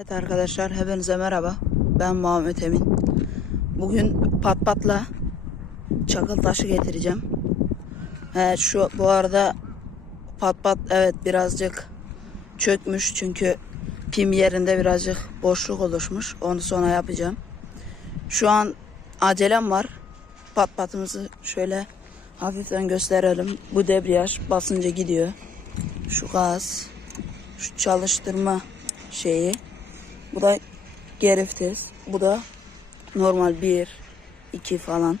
Evet arkadaşlar hepinize merhaba. Ben Muhammed Emin. Bugün pat patla çakıl taşı getireceğim. He, şu bu arada pat pat evet birazcık çökmüş çünkü pim yerinde birazcık boşluk oluşmuş. Onu sonra yapacağım. Şu an acelem var. Pat patımızı şöyle hafiften gösterelim. Bu debriyaj basınca gidiyor. Şu gaz, şu çalıştırma şeyi. Bu da geri vites. Bu da normal 1, 2 falan.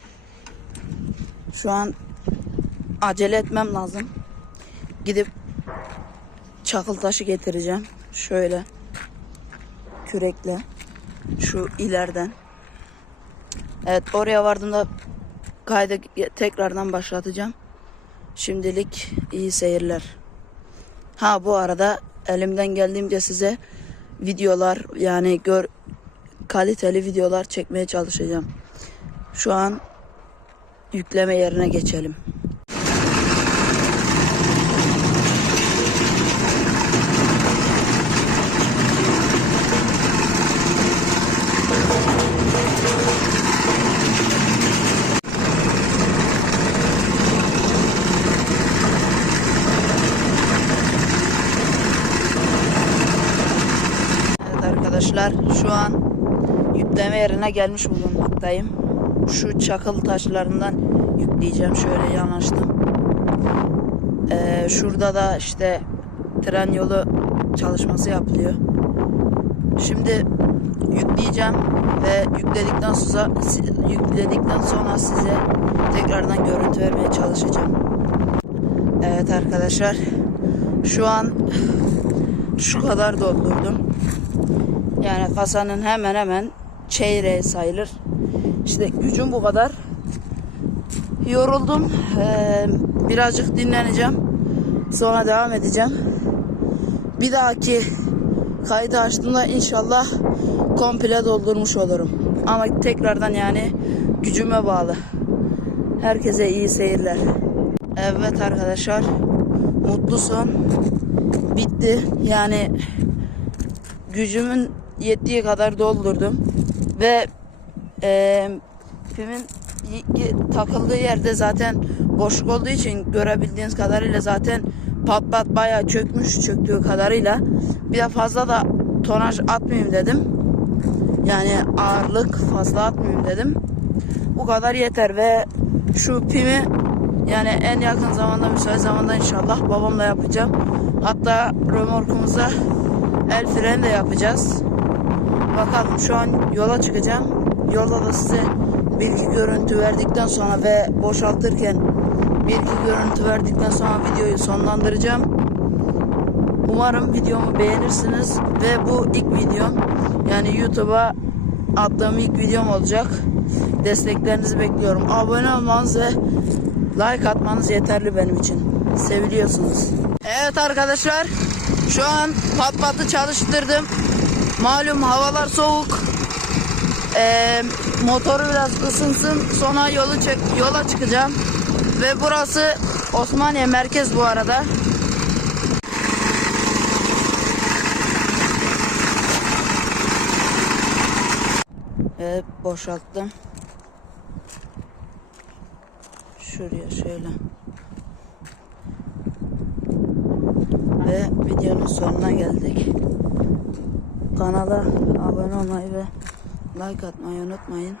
Şu an acele etmem lazım. Gidip çakıl taşı getireceğim. Şöyle kürekle şu ileriden. Evet oraya vardığımda kaydı tekrardan başlatacağım. Şimdilik iyi seyirler. Ha bu arada elimden geldiğince size videolar yani gör kaliteli videolar çekmeye çalışacağım. Şu an yükleme yerine geçelim. Evet arkadaşlar şu an yükleme yerine gelmiş bulunmaktayım. Şu çakıl taşlarından yükleyeceğim. Şöyle yanaştım. Ee, şurada da işte tren yolu çalışması yapılıyor. Şimdi yükleyeceğim ve yükledikten sonra yükledikten sonra size tekrardan görüntü vermeye çalışacağım. Evet arkadaşlar şu an şu kadar doldurdum. Yani kasanın hemen hemen çeyreği sayılır. İşte gücüm bu kadar. Yoruldum. Ee, birazcık dinleneceğim. Sonra devam edeceğim. Bir dahaki kaydı açtığımda inşallah komple doldurmuş olurum. Ama tekrardan yani gücüme bağlı. Herkese iyi seyirler. Evet arkadaşlar. Mutlu son. Bitti. Yani gücümün yettiği kadar doldurdum. Ve e, pimin takıldığı yerde zaten boşluk olduğu için görebildiğiniz kadarıyla zaten pat pat bayağı çökmüş çöktüğü kadarıyla. Bir de fazla da tonaj atmayayım dedim. Yani ağırlık fazla atmayayım dedim. Bu kadar yeter ve şu pimi yani en yakın zamanda müsait zamanda inşallah babamla yapacağım. Hatta römorkumuza el freni de yapacağız. Bakalım şu an yola çıkacağım. Yolda da size bilgi görüntü verdikten sonra ve boşaltırken bilgi görüntü verdikten sonra videoyu sonlandıracağım. Umarım videomu beğenirsiniz ve bu ilk videom yani YouTube'a attığım ilk videom olacak. Desteklerinizi bekliyorum. Abone olmanız ve like atmanız yeterli benim için. Seviliyorsunuz. Evet arkadaşlar şu an pat patı çalıştırdım. Malum havalar soğuk. Ee, motoru biraz ısınsın. Sonra yolu çek, yola çıkacağım. Ve burası Osmaniye merkez bu arada. Ve boşalttım. Şuraya şöyle. Ve videonun sonuna geldik. Kanala abone olmayı ve like atmayı unutmayın.